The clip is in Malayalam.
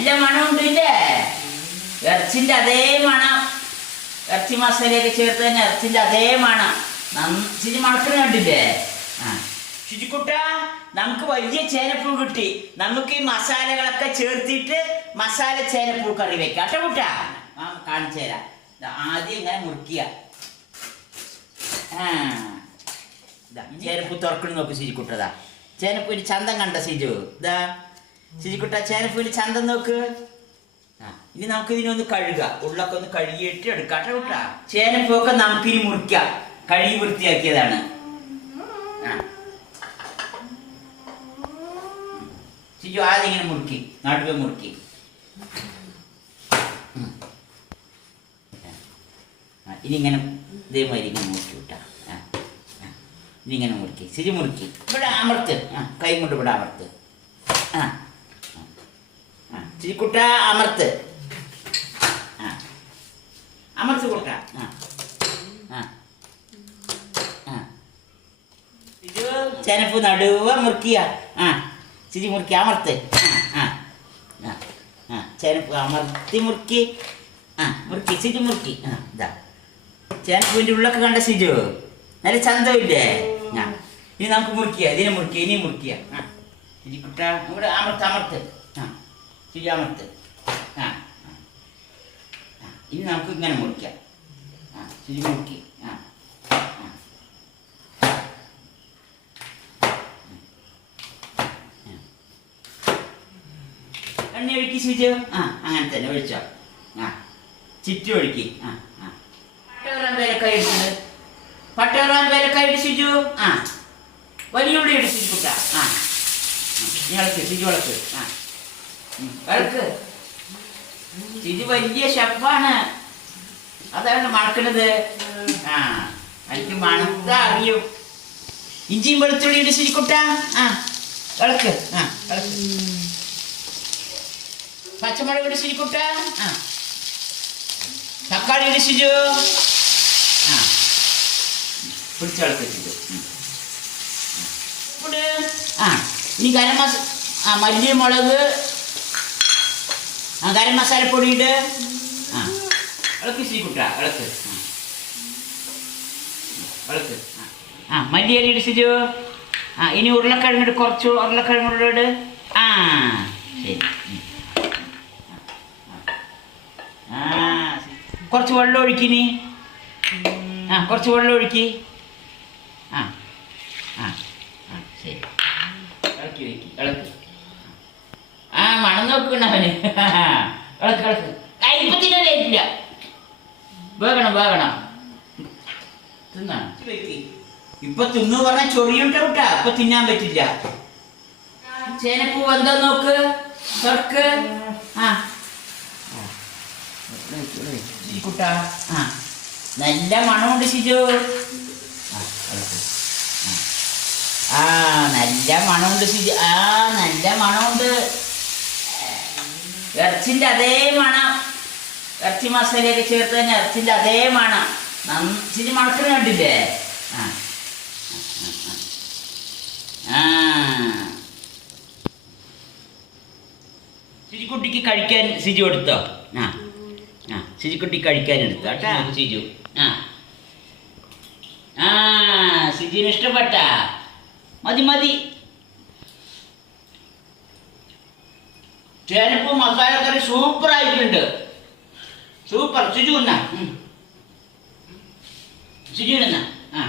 നല്ല മണമുണ്ട് ഇല്ലേ ഇറച്ചിന്റെ അതേ മണം. ഇറച്ചി മസാലയൊക്കെ ചേർത്ത് തന്നെ ഇറച്ചിന്റെ അതേ മണം. നന്ദി മണക്കിന് കണ്ടില്ലേ? ശുചിക്കുട്ട നമുക്ക് വലിയ ചേനപ്പൂ കിട്ടി. നമുക്ക് ഈ മസാലകളൊക്കെ ചേർത്തിട്ട് മസാല ചേനപ്പൂ കറി വെക്കാം. കേട്ടോ കുട്ട? ആ കാണിച്ചു തരാം. ആദ്യം ഇങ്ങനെ ദാ, ചേനപ്പൂ തുറക്കണ നോക്ക് ശുചിക്കുട്ടതാ ഒരു ചന്തം കണ്ട സിജു. ഇതാ ശുചിക്കുട്ട ചേനപ്പൂവിന് ചന്തം നോക്ക്. ഇനി നമുക്ക് ഇതിനൊന്ന് കഴുകുക ഉള്ളൊക്കെ ഒന്ന് കഴുകിയിട്ട് എടുക്കാം കേട്ടോ. കുട്ടാ ചേനപ്പൂക്കെ നമുക്ക് ഇനി മുറിക്കാം. കഴുകി വൃത്തിയാക്കിയതാണ്. ചിജു ആദ്യം ഇങ്ങനെ മുറുക്കി. നാട്ടുപോയി മുറുക്കി. ഇനി ഇങ്ങനെ ഇതേമാതിരി ഇങ്ങനെ മുറുക്കി വിട്ടാ. ഇനി ഇങ്ങനെ മുറുക്കി. ശരി മുറുക്കി. ഇവിടെ അമർത്ത്. ആ കൈ കൊണ്ട് ഇവിടെ അമർത്ത്. ആ. ആ ചിരിക്കുട്ട അമർത്ത്. ആ. അമർത്ത് കുട്ട. ആ. ആ. ചെനപ്പ് നടുവ മുറുക്കിയ. ആ. ചിരി മുറുക്കി അമർത്ത്. ആ ആ. ആ ചെനപ്പ് അമർത്തി മുറുക്കി. ആ മുറുക്കി ചിരി മുറുക്കി. ആ ഇതാ. ചേനപ്പൂവിന്റെ ഉള്ളൊക്കെ കണ്ട സിജു നല്ല ചന്തമില്ലേ? ആ. ഇനി നമുക്ക് മുറുക്കിയ ഇതിനെ മുറുക്കിയ ഇനി മുറുക്കിയ. ആ. ചിരി കുട്ട ഇവിടെ അമർത്ത് അമർത്ത്. ചിരി ആ ഇനി നമുക്ക് ഇങ്ങനെ മുറിക്കാം. ആ ശരി മുറുക്കി. ആ എണ്ണ ഒഴുക്കി ശുചി ആ അങ്ങനെ തന്നെ ഒഴിച്ചോ. ആ ചുറ്റും ഒഴുക്കി. ആ ആ. പട്ടകറാൻ വേലക്കായി എടുക്കുന്നത് പട്ടകറാൻ വേലക്കായി ഇടിച്ചു ആ. വലിയ ഉള്ളി ഇടിച്ചു കുട്ടാ ആ ഇളക്ക് ശുചി വിളക്ക് ആ. ശുചി വലിയ ഷെഫാണ് അതാണ് മണക്കണത് ആ എനിക്ക് മണത്ത അറിയും. ഇഞ്ചിയും വെളുത്തുള്ളി ശരിക്കുട്ട കുട്ട. ആ വിളക്ക്. ആ വിളക്ക്. പച്ചമുളക് ഇടിച്ചു ശരിക്കുട്ട ആ. തക്കാളി ഇടിച്ചു ആ. പിടിച്ചളക്ക് വിളക്ക് ഇവിടെ ആ. ഇനി ഗരം മസ ആ മല്ലി മുളക് ആ ഗരം മസാലപ്പൊടിയുണ്ട് ആ. ഇളക്ക് ശരി കുട്ട ഇളക്ക്. ഇളക്ക്. ആ. മല്ലിയരി ഇടിച്ചു ആ ഇനി ഉരുളക്കിഴങ്ങിട്ട് കുറച്ച് ഉരുളക്കിഴങ്ങോട് ആ ശരി. ആ കുറച്ച് വെള്ളം ഒഴിക്കിനി ആ കുറച്ച് വെള്ളം ഒഴുക്കി. ആ ആ ശരി. ഇളക്കി വെക്കി ഇളക്ക്. മണം നോക്കണവന് കിളക്ക് കിളക്ക് തിന്നാനില്ല വേഗണം വേഗണം. തിന്നാ. ഇപ്പൊ തിന്നു പറഞ്ഞ ചൊറിയുണ്ട വിട്ടാ ഇപ്പൊ തിന്നാൻ പറ്റില്ല. ചേനപ്പൂ എന്താ നോക്ക്? തുറക്ക് ആ. കുട്ട. ആ. നല്ല മണമുണ്ട് ശിജു. ആ നല്ല മണമുണ്ട് ശിജു ആ നല്ല മണമുണ്ട്. ഇറച്ചിന്റെ അതേ മണം. ഇറച്ചി മസാലയൊക്കെ ചേർത്ത് തന്നെ ഇറച്ചിന്റെ അതേ മണം. നന്ദി മണത്തിന് കണ്ടില്ലേ? ആ. സിജിക്കുട്ടിക്ക് കഴിക്കാൻ സിജു എടുത്തോ ആ ആ സിജിക്കുട്ടി കഴിക്കാൻ എടുത്തോ. കേട്ടാ സിജു. ആ. ആ സിജുവിന് ഇഷ്ടപ്പെട്ട? മതി മതി. ചേനപ്പ് കറി സൂപ്പർ ആയിട്ടുണ്ട്. സൂപ്പർ സിജു എന്നാ സിജു എന്നാ ആ.